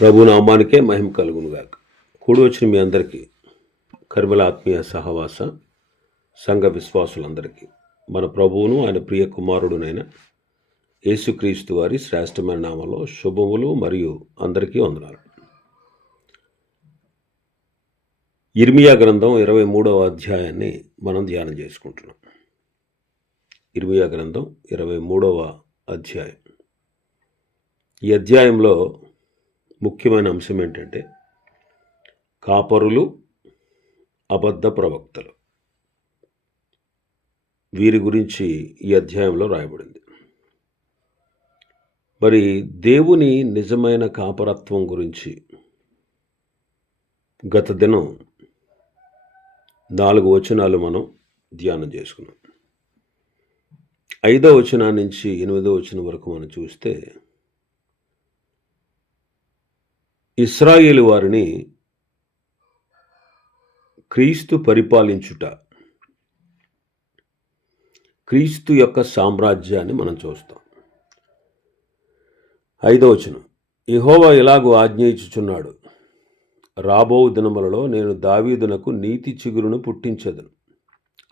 ప్రభు నామానికే మహిమ కలుగునుగాక. కూడి వచ్చిన మీ అందరికీ కర్మల ఆత్మీయ సహవాస సంఘ విశ్వాసులందరికీ మన ప్రభువును ఆయన ప్రియ కుమారుడునైన యేసుక్రీస్తు వారి శ్రేష్టమైన నామంలో శుభములు మరియు అందరికీ వందనాలు. ఇర్మియా గ్రంథం ఇరవై మూడవ అధ్యాయాన్ని మనం ధ్యానం చేసుకుంటున్నాం. ఇర్మియా గ్రంథం ఇరవై మూడవ అధ్యాయం. ఈ అధ్యాయంలో ముఖ్యమైన అంశం ఏంటంటే కాపరులు అబద్ధ ప్రవక్తలు. వీరి గురించి ఈ అధ్యాయంలో రాయబడింది. మరి దేవుని నిజమైన కాపరత్వం గురించి గత దినం నాలుగు వచనాలు మనం ధ్యానం చేసుకున్నాం. ఐదో వచనం నుంచి ఎనిమిదో వచనం వరకు మనం చూస్తే ఇస్రాయేల్ వారిని క్రీస్తు పరిపాలించుట. క్రీస్తు యొక్క సామ్రాజ్యాన్ని మనం చూస్తాం. ఐదవచనం ఇహోవా ఇలాగూ ఆజ్ఞయించుచున్నాడు రాబో దినములలో నేను దావీదునకు నీతి చిగురును పుట్టించదును.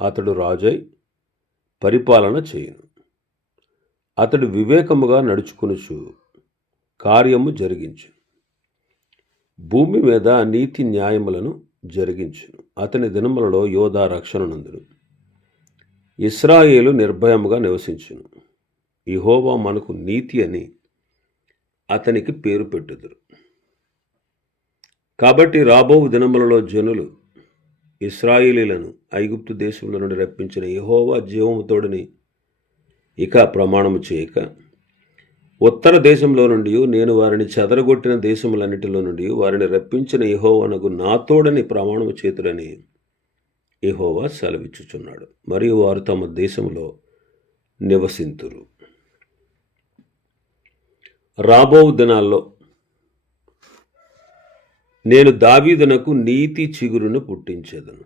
అతడు రాజై పరిపాలన చేయను. అతడు వివేకముగా నడుచుకొనుచు కార్యము జరిగించు భూమి మీద నీతి న్యాయములను జరిగించును. అతని దినములలో యోధా రక్షణ నందును. ఇస్రాయేలు నిర్భయముగా నివసించును. ఇహోవా మనకు నీతి అని అతనికి పేరు పెట్టుదురు. కాబట్టి రాబో దినములలో జనులు ఇస్రాయిలీలను ఐగుప్తు దేశంలో నుండి రప్పించిన ఇహోవా జీవముతోడిని ఇక ప్రమాణము చేయక ఉత్తర దేశంలో నుండి నేను వారిని చెదరగొట్టిన దేశములన్నిటిలో నుండి వారిని రప్పించిన ఇహోవనకు నాతోడని ప్రమాణము చేతులని ఇహోవా సెలవిచ్చుచున్నాడు. మరియు వారు తమ దేశంలో నివసింతురు. రాబో దినాల్లో నేను దావీదునకు నీతి చిగురును పుట్టించేదను.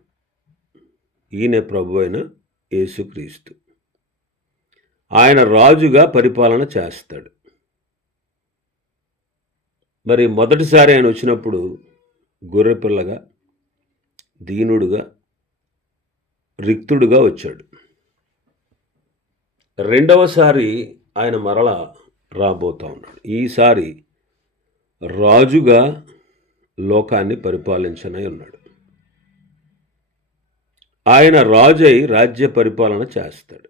ఈయన ప్రభు అయిన యేసుక్రీస్తు. ఆయన రాజుగా పరిపాలన చేస్తాడు. మరి మొదటిసారి ఆయన వచ్చినప్పుడు గొర్రెపిల్లగా దీనుడుగా రిక్తుడుగా వచ్చాడు. రెండవసారి ఆయన మరల రాబోతా ఉన్నాడు. ఈసారి రాజుగా లోకాన్ని పరిపాలించనై ఉన్నాడు. ఆయన రాజై రాజ్య పరిపాలన చేస్తాడు.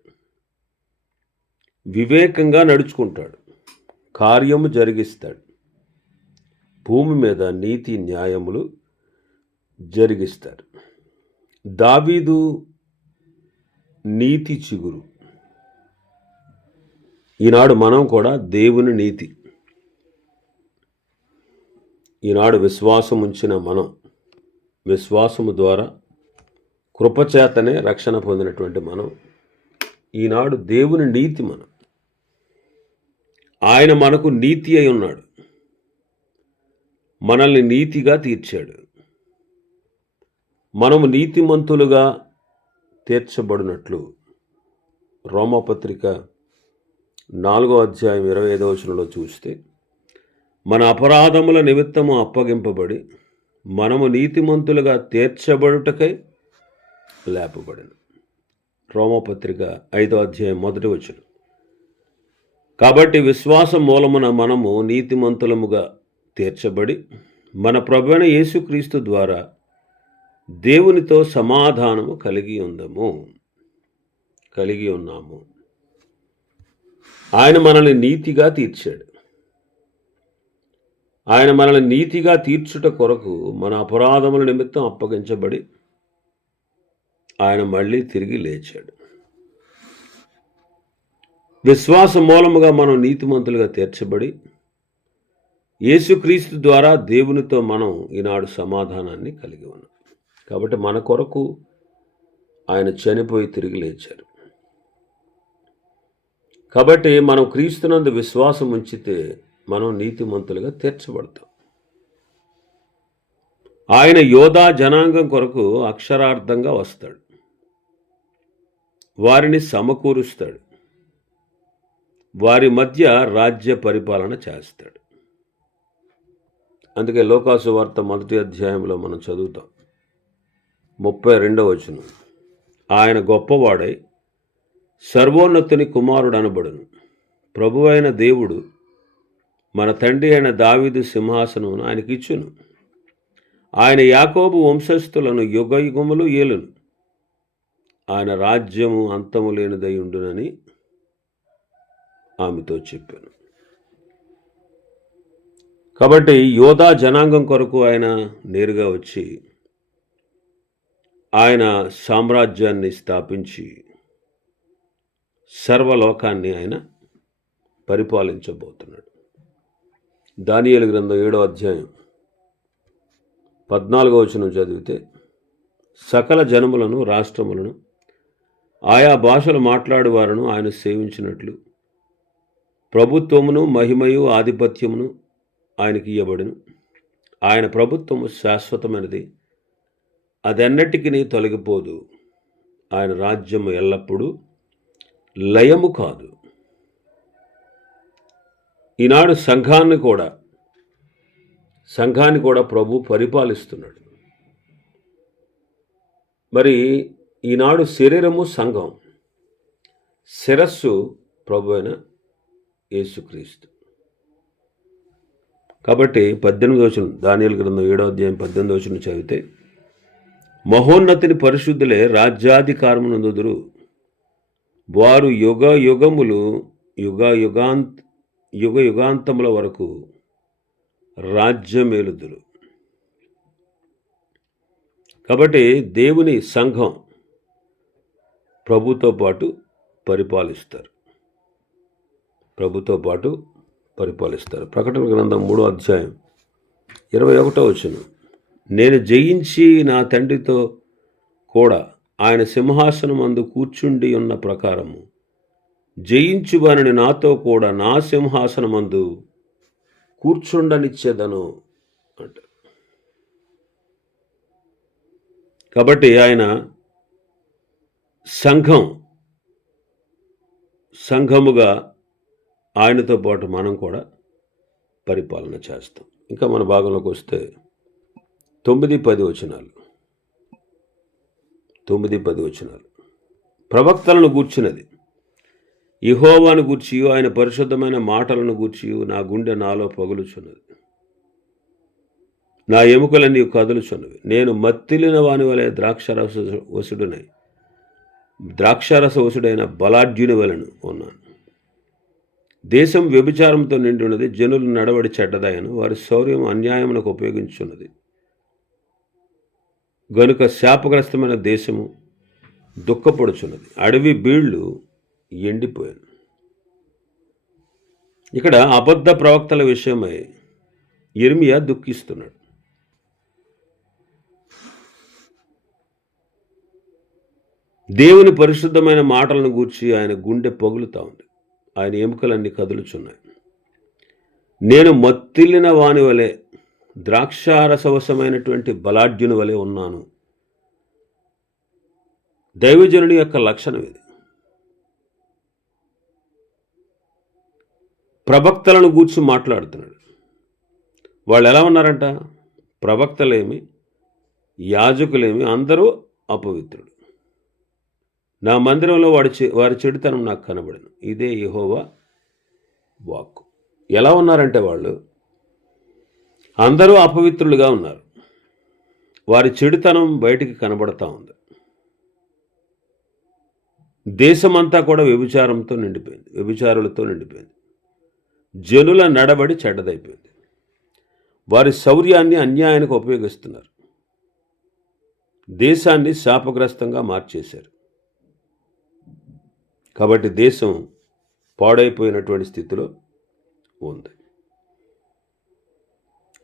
వివేకంగా నడుచుకుంటాడు. కార్యము జరిగిస్తాడు. భూమి మీద నీతి న్యాయములు జరిగిస్తారు. దావీదు నీతి చిగురు. ఈనాడు మనం కూడా దేవుని నీతి. ఈనాడు విశ్వాసం ఉంచిన మనం విశ్వాసము ద్వారా కృపచేతనే రక్షణ పొందినటువంటి మనం. ఈనాడు దేవుని నీతి మనం. ఆయన మనకు నీతి అయి ఉన్నాడు. మనల్ని నీతిగా తీర్చాడు. మనము నీతిమంతులుగా తీర్చబడినట్లు రోమపత్రిక నాలుగో అధ్యాయం ఇరవై ఐదవ వచనంలో చూస్తే మన అపరాధముల నిమిత్తము అప్పగింపబడి మనము నీతిమంతులుగా తీర్చబడుటకై లేపబడిన. రోమపత్రిక ఐదో అధ్యాయం మొదటి వచనం. కాబట్టి విశ్వాసం మూలమున మనము నీతిమంతులముగా తీర్చబడి మన ప్రభువైన యేసుక్రీస్తు ద్వారా దేవునితో సమాధానము కలిగి ఉందము. కలిగి ఉన్నాము. ఆయన మనల్ని నీతిగా తీర్చాడు. ఆయన మనల్ని నీతిగా తీర్చుట కొరకు మన అపరాధముల నిమిత్తం అప్పగించబడి ఆయన మళ్ళీ తిరిగి లేచాడు. విశ్వాస మూలముగా మనం నీతిమంతులుగా తీర్చబడి యేసుక్రీస్తు ద్వారా దేవునితో మనం ఈనాడు సమాధానాన్ని కలిగి ఉన్నాం. కాబట్టి మన కొరకు ఆయన చనిపోయి తిరిగి లేచారు. కాబట్టి మనం క్రీస్తునందు విశ్వాసం ఉంచితే మనం నీతిమంతులుగా తీర్చబడతాం. ఆయన యోధా జనాంగం కొరకు అక్షరార్థంగా వస్తాడు. వారిని సమకూరుస్తాడు. వారి మధ్య రాజ్య పరిపాలన చేస్తాడు. అందుకే లోకాసు వార్త మొదటి అధ్యాయంలో మనం చదువుతాం. ముప్పై రెండవ వచనం. ఆయన గొప్పవాడై సర్వోన్నతుని కుమారుడు అనబడును ప్రభువైన దేవుడు మన తండ్రి అయిన దావీదు సింహాసనమును ఆయనకిచ్చును ఆయన యాకోబు వంశస్థులను యుగ యుగములు ఏలును. ఆయన రాజ్యము అంతము లేనిదై ఉండునని ఆమెతో చెప్పాను. కాబట్టి యోధా జనాంగం కొరకు ఆయన నేరుగా వచ్చి ఆయన సామ్రాజ్యాన్ని స్థాపించి సర్వలోకాన్ని ఆయన పరిపాలించబోతున్నాడు. దానియలు గ్రంథం ఏడో అధ్యాయం పద్నాలుగో వచనం చదివితే సకల జనములను రాష్ట్రములను ఆయా భాషలు మాట్లాడేవారును ఆయన సేవించినట్లు ప్రభుత్వమును మహిమయు ఆధిపత్యమును ఆయనకి ఇవ్వబడును ఆయన ప్రభుత్వము శాశ్వతమైనది. అదెన్నటికీ తొలగిపోదు. ఆయన రాజ్యము ఎల్లప్పుడూ లయము కాదు. ఈనాడు సంఘాన్ని కూడా సంఘాన్ని కూడా ప్రభు పరిపాలిస్తున్నాడు. మరి ఈనాడు శరీరము సంఘం శిరస్సు ప్రభు అయిన యేసుక్రీస్తు. కాబట్టి పద్దెనిమిది వచనం దానియల గ్రంథం ఏడో అధ్యాయం పద్దెనిమిది వచనం చదివితే మహోన్నతిని పరిశుద్ధులే రాజ్యాధికారమునందుదురు. వారు యుగ యుగములు యుగ యుగాంత్ యుగ యుగాంతముల వరకు రాజ్యమేలుదురు. కాబట్టి దేవుని సంఘం ప్రభుతో పాటు పరిపాలిస్తారు. ప్రభుతో పాటు పరిపాలిస్తారు. ప్రకటన గ్రంథం మూడో అధ్యాయం ఇరవై ఒకటో వచ్చును నేను జయించి నా తండ్రితో కూడా ఆయన సింహాసనం అందు కూర్చుండి ఉన్న ప్రకారము జయించువానని నాతో కూడా నా సింహాసనమందు కూర్చుండనిచ్చేదను అంట. కాబట్టి ఆయన సంఘం సంఘముగా ఆయనతో పాటు మనం కూడా పరిపాలన చేస్తాం. ఇంకా మన భాగంలోకి వస్తే తొమ్మిది పది వచనాలు. తొమ్మిది పది వచనాలు. ప్రవక్తలను గూర్చినది. ఇహోవాను గూర్చి ఆయన పరిశుద్ధమైన మాటలను గూర్చియు నా గుండె నాలో పగులుచున్నది. నా ఎముకలన్నీ కదులుచున్నవి. నేను మత్తిలిన వాని వలె ద్రాక్షరస వసుడునై ద్రాక్షారస వసుడైన బలాఢ్యుని వలెను ఉన్నాను. దేశం వ్యభిచారంతో నిండి ఉన్నది జనులు నడవడి చెడ్డదాయను వారి శౌర్యం అన్యాయమునకు ఉపయోగించున్నది గనుక శాపగ్రస్తమైన దేశము దుఃఖపడుచున్నది. అడవి బీళ్ళు ఎండిపోయాను. ఇక్కడ అబద్ధ ప్రవక్తల విషయమై ఇర్మియా దుఃఖిస్తున్నాడు. దేవుని పరిశుద్ధమైన మాటలను గూర్చి ఆయన గుండె పగులుతా ఉంది. ఆయన ఎముకలన్నీ కదులుచున్నాయి. నేను మత్తిల్లిన వాని వలె ద్రాక్షారసవశమైనటువంటి బలాఢ్యుని వలె ఉన్నాను. దైవజనుని యొక్క లక్షణం ఇది. ప్రవక్తలను గూర్చి మాట్లాడుతున్నాడు. వాళ్ళు ఎలా ఉన్నారంట? ప్రవక్తలేమి యాజకులేమి అందరూ అపవిత్రుడు నా మందిరంలో వాడు వారి చెడుతనం నాకు కనబడను. ఇదే యహోవా వాక్కు. ఎలా ఉన్నారంటే వాళ్ళు? అందరూ అపవిత్రులుగా ఉన్నారు. వారి చెడుతనం బయటికి కనబడతా ఉంది. దేశమంతా కూడా వ్యభిచారంతో నిండిపోయింది. వ్యభిచారులతో నిండిపోయింది. జనుల నడబడి చెడ్డదైపోయింది. వారి శౌర్యాన్ని అన్యాయానికి ఉపయోగిస్తున్నారు. దేశాన్ని శాపగ్రస్తంగా మార్చేశారు. కాబట్టి దేశం పాడైపోయినటువంటి స్థితిలో ఉంది.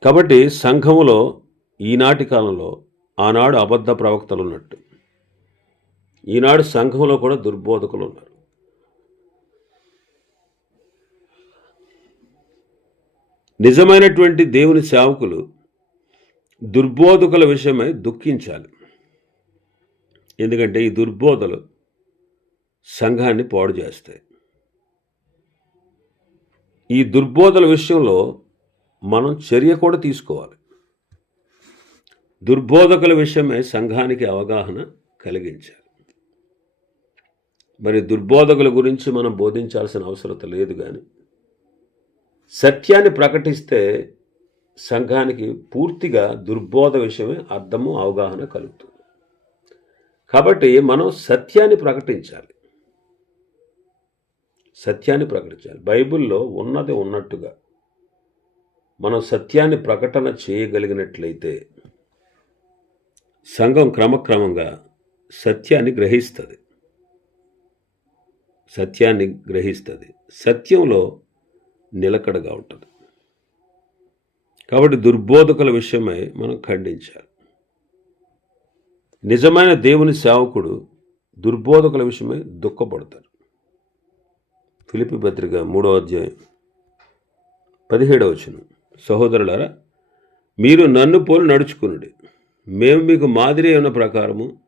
కాబట్టి సంఘములో ఈనాటి కాలంలో ఆనాడు అబద్ధ ప్రవక్తలు ఉన్నట్టు. ఈనాడు సంఘంలో కూడా దుర్బోధకులు ఉన్నారు. నిజమైనటువంటి దేవుని సేవకులు దుర్బోధకుల విషయమై దుఃఖించాలి. ఎందుకంటే ఈ దుర్బోధలు సంఘాన్ని పాడు చేస్తాయి. ఈ దుర్బోధల విషయంలో మనం చర్య కూడా తీసుకోవాలి. దుర్బోధకుల విషయమే సంఘానికి అవగాహన కలిగించాలి. మరి దుర్బోధకుల గురించి మనం బోధించాల్సిన అవసరత లేదు కానీ సత్యాన్ని ప్రకటిస్తే సంఘానికి పూర్తిగా దుర్బోధ విషయమే అర్థము అవగాహన కలుగుతుంది. కాబట్టి మనం సత్యాన్ని ప్రకటించాలి. సత్యాన్ని ప్రకటించాలి. బైబిల్లో ఉన్నది ఉన్నట్టుగా మనం సత్యాన్ని ప్రకటన చేయగలిగినట్లయితే సంఘం క్రమక్రమంగా సత్యాన్ని గ్రహిస్తుంది. సత్యాన్ని గ్రహిస్తుంది. సత్యంలో నిలకడగా ఉంటుంది. కాబట్టి దుర్బోధకుల విషయమై మనం ఖండించాలి. నిజమైన దేవుని సేవకుడు దుర్బోధకుల విషయమై దుఃఖపడతారు ఫిలిపి పత్రిక మూడో అధ్యాయం పదిహేడవ వచనం. సహోదరులారా మీరు నన్ను పోలి నడుచుకునుడి. మేము మీకు మాదిరి ఉన్న ప్రకారము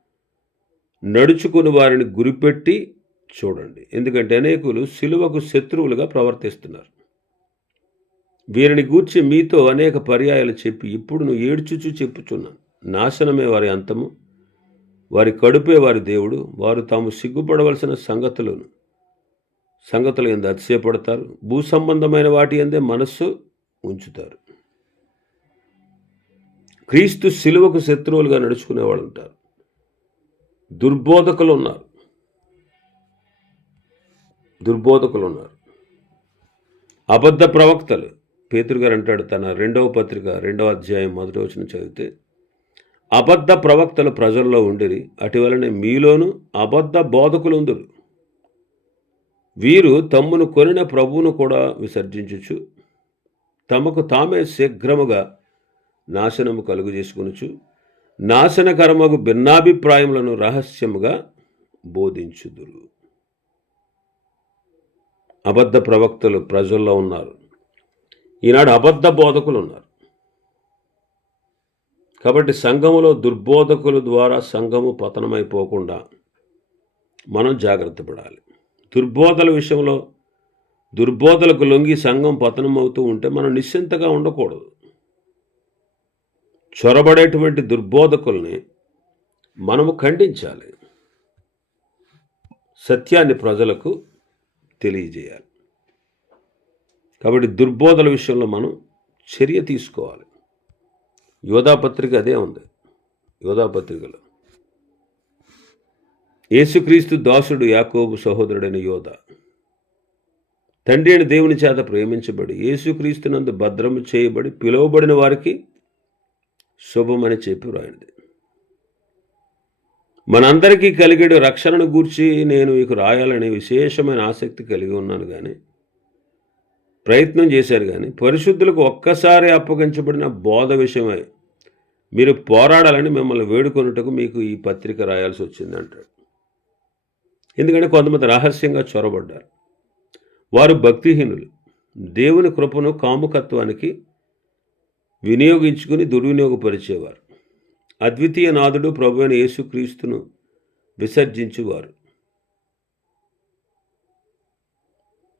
నడుచుకుని వారిని గురిపెట్టి చూడండి. ఎందుకంటే అనేకులు సిలువకు శత్రువులుగా ప్రవర్తిస్తున్నారు. వీరిని గూర్చి మీతో అనేక పర్యాయాలు చెప్పి ఇప్పుడు నువ్వు ఏడ్చుచు చెప్పుచున్నాను నాశనమే వారి అంతము. వారి కడుపే వారి దేవుడు. వారు తాము సిగ్గుపడవలసిన సంగతులను సంగతులు ఎందు అతిశయపడతారు. భూ సంబంధమైన వాటి ఎందే మనస్సు ఉంచుతారు. క్రీస్తు సిలువకు శత్రువులుగా నడుచుకునేవాళ్ళు ఉంటారు దుర్బోధకులు ఉన్నారు దుర్బోధకులు ఉన్నారు అబద్ధ ప్రవక్తలు. పేతురు గారు అంటాడు తన రెండవ పత్రిక రెండవ అధ్యాయం మొదటి వచ్చిన చదివితే అబద్ధ ప్రవక్తలు ప్రజల్లో ఉండిరి అటువలనే మీలోను అబద్ధ బోధకులు ఉందరు. వీరు తమ్మును కొనిన ప్రభువును కూడా విసర్జించుచు తమకు తామే శీఘ్రముగా నాశనము కలుగు చేసుకునుచు నాశనకరమగు భిన్నాభిప్రాయములను రహస్యముగా బోధించుదురు. అబద్ధ ప్రవక్తలు ప్రజల్లో ఉన్నారు. ఈనాడు అబద్ధ బోధకులు ఉన్నారు కాబట్టి సంఘములో దుర్బోధకుల ద్వారా సంఘము పతనమైపోకుండా మనం జాగ్రత్త పడాలి. దుర్బోధల విషయంలో దుర్బోధలకు లొంగి సంఘం పతనమవుతూ ఉంటే మనం నిశ్చింతగా ఉండకూడదు. చొరబడేటువంటి దుర్బోధకుల్ని మనము ఖండించాలి. సత్యాన్ని ప్రజలకు తెలియజేయాలి. కాబట్టి దుర్బోధల విషయంలో మనం చర్య తీసుకోవాలి. యోధాపత్రిక అదే ఉంది. యోధాపత్రికలో యేసుక్రీస్తు దాసుడు యాకోబు సహోదరుడైన యోధ. తండ్రి అయిన దేవుని చేత ప్రేమించబడి యేసుక్రీస్తునందు భద్రము చేయబడి పిలువబడిన వారికి శుభమని చెప్పి రాయండి మనందరికీ కలిగేడు రక్షణను గూర్చి నేను మీకు రాయాలని విశేషమైన ఆసక్తి కలిగి ఉన్నాను కానీ ప్రయత్నం చేశారు కానీ పరిశుద్ధులకు ఒక్కసారి అప్పగించబడిన బోధ విషయమై మీరు పోరాడాలని మిమ్మల్ని వేడుకొనుటకు మీకు ఈ పత్రిక రాయాల్సి వచ్చింది అంటాడు. ఎందుకంటే కొంతమంది రహస్యంగా చొరబడ్డారు. వారు భక్తిహీనులు. దేవుని కృపను కాముకత్వానికి వినియోగించుకుని దుర్వినియోగపరిచేవారు. అద్వితీయ నాథుడు ప్రభు అయిన యేసుక్రీస్తును విసర్జించువారు.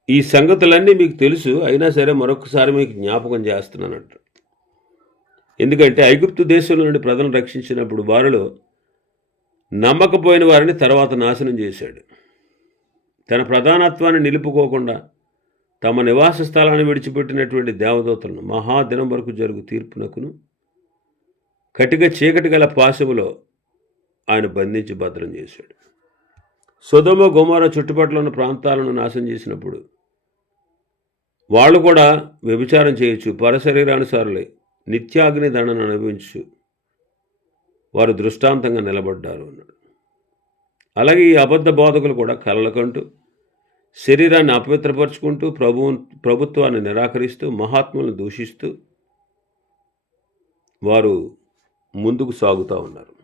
ఈ సంగతులన్నీ మీకు తెలుసు అయినా సరే మరొకసారి మీకు జ్ఞాపకం చేస్తున్నానంట ఎందుకంటే ఐగుప్తు దేశంలో నుండి ప్రజలను రక్షించినప్పుడు వారిలో నమ్మకపోయిన వారిని తర్వాత నాశనం చేశాడు. తన ప్రధానత్వాన్ని నిలుపుకోకుండా తమ నివాస స్థలాన్ని విడిచిపెట్టినటువంటి దేవదూతలను మహాదినం వరకు జరుగు తీర్పునకును కటిక చీకటి గల పాశములో ఆయన బంధించి భద్రం చేశాడు. సుధమ గుమార చుట్టుపక్కల ఉన్న ప్రాంతాలను నాశనం చేసినప్పుడు వాళ్ళు కూడా వ్యభిచారం చేయొచ్చు పరశరీరానుసారులే నిత్యాగ్ని దండను అనుభవించు వారు దృష్టాంతంగా నిలబడ్డారు అన్నాడు. అలాగే ఈ అబద్ధ బోధకులు కూడా కలలకంటూ శరీరాన్ని అపవిత్రపరుచుకుంటూ ప్రభు ప్రభుత్వాన్ని నిరాకరిస్తూ మహాత్ములను దూషిస్తూ వారు ముందుకు సాగుతూ ఉన్నారు.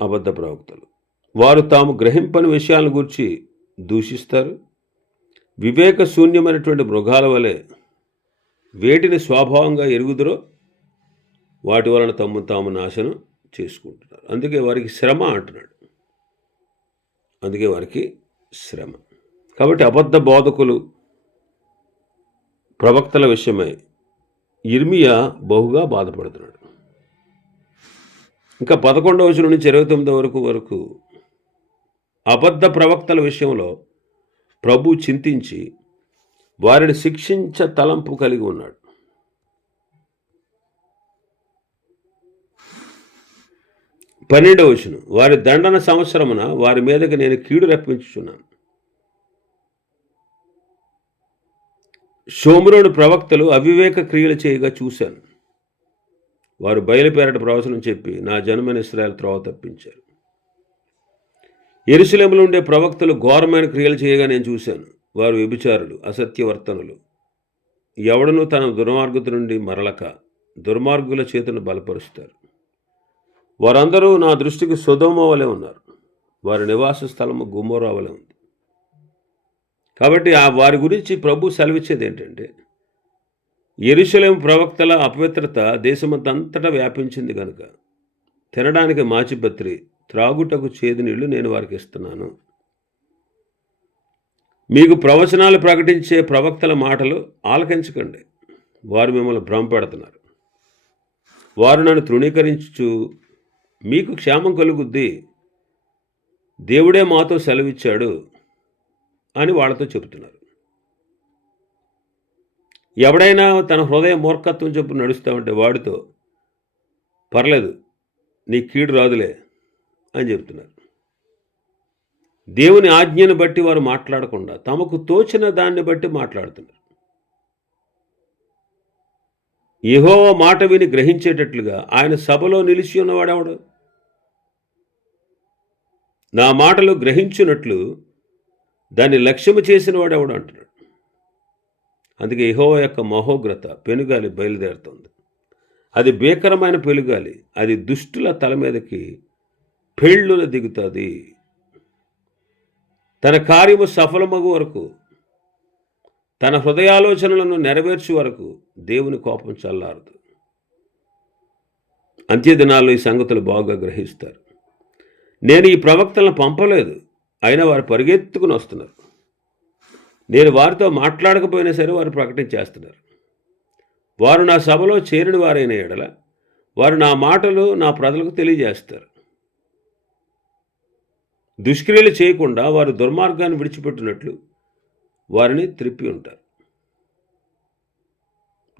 అబద్ధ ప్రవక్తలు. వారు తాము గ్రహింపని విషయాలను గురించి దూషిస్తారు. వివేక శూన్యమైనటువంటి మృగాల వలె వేటిని స్వభావంగా ఎరుగుదరో వాటి వలన తమ్ము తాము నాశనం చేసుకుంటున్నారు. అందుకే వారికి శ్రమ అంటున్నాడు. అందుకే వారికి శ్రమ. కాబట్టి అబద్ధ బోధకులు ప్రవక్తల విషయమై ఇర్మియా బహుగా బాధపడుతున్నాడు. ఇంకా పదకొండవ వచనం నుంచి ఇరవై తొమ్మిదో వరకు వరకు అబద్ధ ప్రవక్తల విషయంలో ప్రభు చింతించి వారిని శిక్షించ తలంపు కలిగి ఉన్నాడు. పన్నెండవ వచనం. వారి దండన సంవత్సరమున వారి మీదకి నేను కీడు రప్పించుచున్నాను. షోమురోని ప్రవక్తలు అవివేక క్రియలు చేయగా చూశాను. వారు బయలుపేరట ప్రవచనం చెప్పి నా జన్మని ఇస్రాయల్ త్రోవ తప్పించారు. ఎరుసలేములో ఉండే ప్రవక్తలు ఘోరమైన క్రియలు చేయగా నేను చూశాను. వారు వ్యభిచారులు అసత్యవర్తనులు. ఎవడను తన దుర్మార్గత నుండి మరలక దుర్మార్గుల చేతును బలపరుస్తారు. వారందరూ నా దృష్టికి సుధమ వలె ఉన్నారు. వారి నివాస స్థలము గుమ్మోరా వలె ఉంది. కాబట్టి ఆ వారి గురించి ప్రభు సెలవిచ్చేది ఏంటంటే ఎరుశలేం ప్రవక్తల అపవిత్రత దేశమంతంతటా వ్యాపించింది కనుక తినడానికి మాచిపత్రి త్రాగుటకు చేదు నీళ్ళు నేను వారికి ఇస్తున్నాను. మీకు ప్రవచనాలు ప్రకటించే ప్రవక్తల మాటలు ఆలకించకండి. వారు మిమ్మల్ని భ్రమపెడుతున్నారు. వారు నన్ను తృణీకరించు మీకు క్షేమం కలుగుద్ది. దేవుడే మాతో సెలవిచ్చాడు అని వాళ్ళతో చెబుతున్నారు. ఎవడైనా తన హృదయ మూర్ఖత్వం చెప్పు నడుస్తామంటే వాడితో పర్లేదు నీ కీడు రాదులే అని చెప్తున్నారు దేవుని ఆజ్ఞను బట్టి వారు మాట్లాడకుండా తమకు తోచిన దాన్ని బట్టి మాట్లాడుతున్నారు. ఏహో మాట విని గ్రహించేటట్లుగా ఆయన సభలో నిలిచి ఉన్నవాడెవడు? నా మాటలు గ్రహించున్నట్లు దాన్ని లక్ష్యము చేసిన వాడెవడు అంటున్నాడు. అందుకే ఇహో యొక్క మహోగ్రత పెనుగాలి బయలుదేరుతుంది. అది భీకరమైన పెనుగాలి అది దుష్టుల తల మీదకి పెళ్ళున దిగుతుంది. తన కార్యము సఫలమగు వరకు తన హృదయాలోచనలను నెరవేర్చు వరకు దేవుని కోపం చల్లారదు. అంత్యదినాల్లో ఈ సంగతులు బాగా గ్రహిస్తారు. నేను ఈ ప్రవక్తలను పంపలేదు. అయినా వారు పరిగెత్తుకుని వస్తున్నారు. నేను వారితో మాట్లాడకపోయినా సరే వారు ప్రకటించేస్తున్నారు. వారు నా సభలో చేరిన వారైన ఎడల వారు నా మాటలు నా ప్రజలకు తెలియజేస్తారు. దుష్క్రియలు చేయకుండా వారు దుర్మార్గాన్ని విడిచిపెట్టినట్లు వారిని త్రిప్పి ఉంటారు.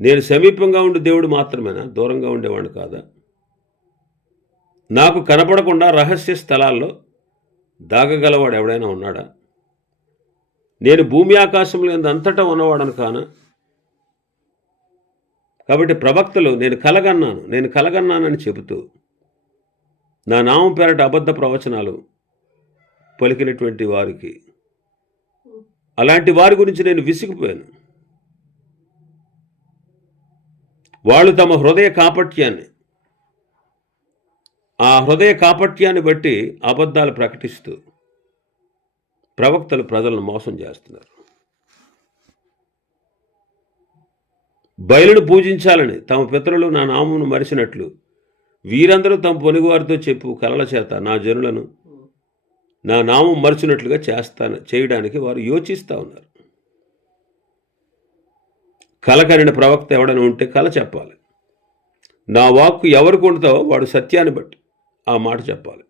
నేను సమీపంగా ఉండే దేవుడు మాత్రమేనా? దూరంగా ఉండేవాడు కాదా? నాకు కనపడకుండా రహస్య స్థలాల్లో దాగగలవాడు ఎవడైనా ఉన్నాడా? నేను భూమి ఆకాశంలో అంతటా ఉన్నవాడను కానా? కాబట్టి ప్రవక్తలు నేను కలగన్నాను నేను కలగన్నానని చెబుతూ నా నామం పేరట అబద్ధ ప్రవచనాలు పలికినటువంటి వారికి. అలాంటి వారి గురించి నేను విసిగిపోయాను. వాళ్ళు తమ హృదయ కాపట్యాన్ని ఆ హృదయ కాపట్యాన్ని బట్టి అబద్ధాలు ప్రకటిస్తూ ప్రవక్తలు ప్రజలను మోసం చేస్తున్నారు. బయలును పూజించాలని తమ పితరులు నా నామును మరిచినట్లు వీరందరూ తమ పొనుగువారితో చెప్పు కలల చేత నా జనులను నా నామం మరిచినట్లుగా చేస్తాను చేయడానికి వారు యోచిస్తూ ఉన్నారు. కలకరిన ప్రవక్త ఎవడని ఉంటే కల చెప్పాలి. నా వాక్కు ఎవరికి ఉంటుందో వాడు సత్యాన్ని బట్టి. ఆ మాట చెప్పాలి.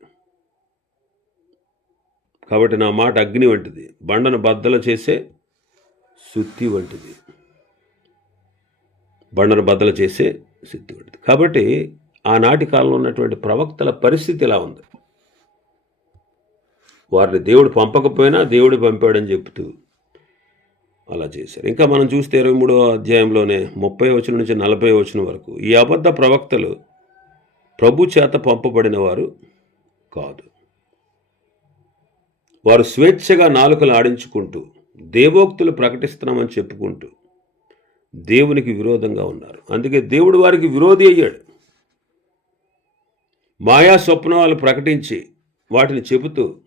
కాబట్టి నా మాట అగ్ని వంటిది. బండను బద్దలు చేసే సుత్తి వంటిది. బండను బద్దలు చేసే సుత్తి వంటిది. కాబట్టి ఆనాటి కాలంలో ఉన్నటువంటి ప్రవక్తల పరిస్థితి ఎలా ఉంది. వారిని దేవుడు పంపకపోయినా దేవుడు పంపాడని చెప్తూ అలా చేశారు. ఇంకా మనం చూస్తే ఇరవై మూడో అధ్యాయంలోనే ముప్పై వచనం నుంచి నలభై వచనం వరకు ఈ అబద్ధ ప్రవక్తలు ప్రభు చేత పంపబడిన వారు కాదు. వారు స్వేచ్ఛగా నాలుకలు ఆడించుకుంటూ దేవోక్తులు ప్రకటిస్తున్నామని చెప్పుకుంటూ దేవునికి విరోధంగా ఉన్నారు. అందుకే దేవుడు వారికి విరోధి అయ్యాడు. మాయా స్వప్నాలు ప్రకటించి వాటిని చెబుతూ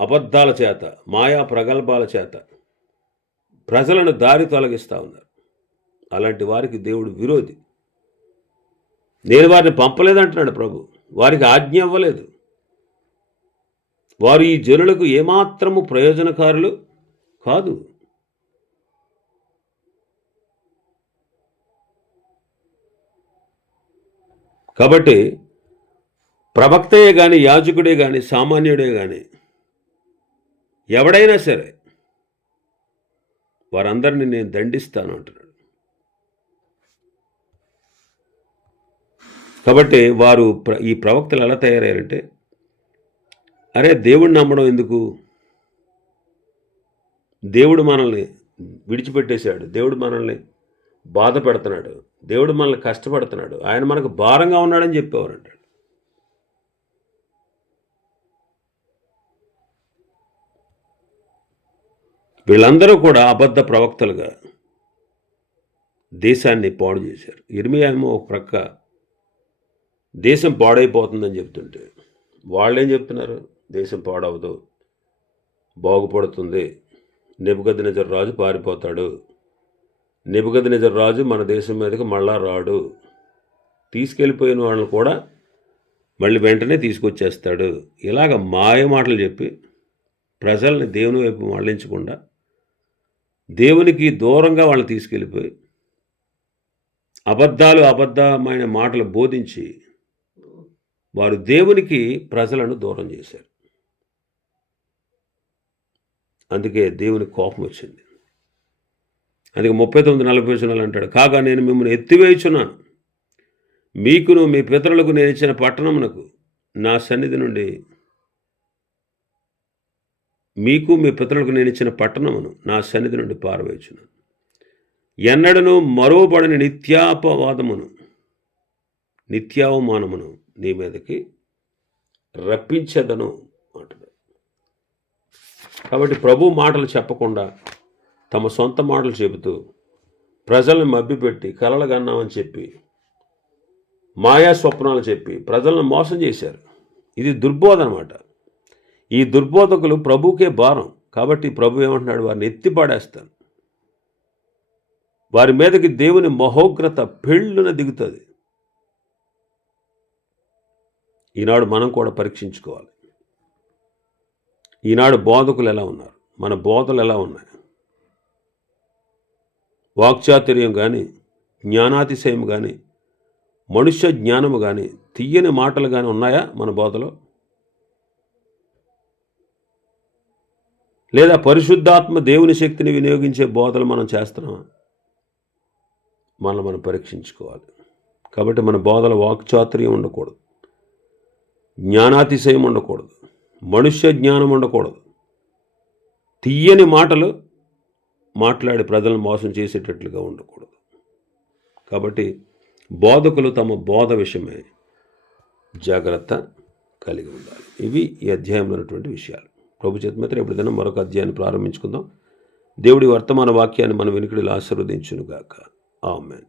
అబద్ధాల చేత మాయా ప్రగల్భాల చేత ప్రజలను దారి తొలగిస్తూ ఉన్నారు. అలాంటి వారికి దేవుడు విరోధి. నేను వారిని పంపలేదంటున్నాడు ప్రభు. వారికి ఆజ్ఞ ఇవ్వలేదు. వారు ఈ జనులకు ఏమాత్రము ప్రయోజనకారులు కాదు. కాబట్టి ప్రవక్తయే కానీ యాజకుడే కానీ సామాన్యుడే కానీ ఎవడైనా సరే వారందరిని నేను దండిస్తాను అంటున్నాడు. కాబట్టి వారు ప్ర- ఈ ప్రవక్తలు ఎలా తయారయ్యారంటే అరే దేవుడిని నమ్మడం ఎందుకు? దేవుడు మనల్ని విడిచిపెట్టేశాడు. దేవుడు మనల్ని బాధ పెడుతున్నాడు. దేవుడు మనల్ని కష్టపడుతున్నాడు. ఆయన మనకు భారంగా ఉన్నాడని చెప్పేవారు అంటాడు వీళ్ళందరూ కూడా అబద్ధ ప్రవక్తలుగా దేశాన్ని పాడు చేశారు. ఇర్మియామో ఒక ప్రక్క దేశం పాడైపోతుందని చెప్తుంటే వాళ్ళేం చెప్తున్నారు? దేశం పాడవదు బాగుపడుతుంది నెబుగద్నెజర్ రాజు పారిపోతాడు నెబుగద్నెజర్ రాజు మన దేశం మీదకి మళ్ళా రాడు తీసుకెళ్ళిపోయిన వాళ్ళని కూడా మళ్ళీ వెంటనే తీసుకొచ్చేస్తాడు. ఇలాగ మాయ మాటలు చెప్పి ప్రజల్ని దేవుని వైపు మళ్ళించకుండా దేవునికి దూరంగా వాళ్ళని తీసుకెళ్ళిపోయి అబద్ధాలు అబద్ధమైన మాటలు బోధించి వారు దేవునికి ప్రజలను దూరం చేశారు. అందుకే దేవుని కోపం వచ్చింది. అందుకే ముప్పై తొమ్మిది నలభై వచనాలు అంటాడు కాగా నేను మిమ్మల్ని ఎత్తివేయుచున్నాను. మీకును మీ పితరులకు నేను ఇచ్చిన పట్టణమునకు నా సన్నిధి నుండి మీకు మీ పితరులకు నేను ఇచ్చిన పట్టణమును నా సన్నిధి నుండి పారవేయుచున్నాను. ఎన్నడను మరోబడని నిత్యాపవాదమును నిత్యావమానమును నీ మీదకి రప్పించదను అంటున్నాడు. కాబట్టి ప్రభు మాటలు చెప్పకుండా తమ సొంత మాటలు చెబుతూ ప్రజల్ని మభ్యపెట్టి కలలు కన్నామని చెప్పి మాయా స్వప్నాలు చెప్పి ప్రజలను మోసం చేశారు. ఇది దుర్బోధ అనమాట ఈ దుర్బోధకులు ప్రభుకే భారం. కాబట్టి ప్రభు ఏమంటున్నాడు? వారిని ఎత్తిపాడేస్తాను. వారి మీదకి దేవుని మహోగ్రత పెళ్ళున దిగుతుంది. ఈనాడు మనం కూడా పరీక్షించుకోవాలి. ఈనాడు బోధకులు ఎలా ఉన్నారు? మన బోధలు ఎలా ఉన్నాయి? వాక్చాతుర్యం కానీ జ్ఞానాతిశయం కానీ మనుష్య జ్ఞానము కానీ తీయని మాటలు కానీ ఉన్నాయా మన బోధలో? లేదా పరిశుద్ధాత్మ దేవుని శక్తిని వినియోగించే బోధలు మనం చేస్తున్నామా? మనం మనం పరీక్షించుకోవాలి. కాబట్టి మన బోధల వాక్చాతుర్యం ఉండకూడదు. జ్ఞానాతిశయం ఉండకూడదు. మనుష్య జ్ఞానం ఉండకూడదు. తీయని మాటలు మాట్లాడి ప్రజలను మోసం చేసేటట్లుగా ఉండకూడదు. కాబట్టి బోధకులు తమ బోధ విషయమే జాగ్రత్త కలిగి ఉండాలి. ఇవి ఈ అధ్యాయంలో ఉన్నటువంటి విషయాలు. ప్రభు చేతిమిత్ర ఎప్పుడైనా మరొక అధ్యాయాన్ని ప్రారంభించుకుందాం. దేవుడి వర్తమాన వాక్యాన్ని మన వెనుకడిలో ఆశీర్వదించునుగాక. ఆమెన్.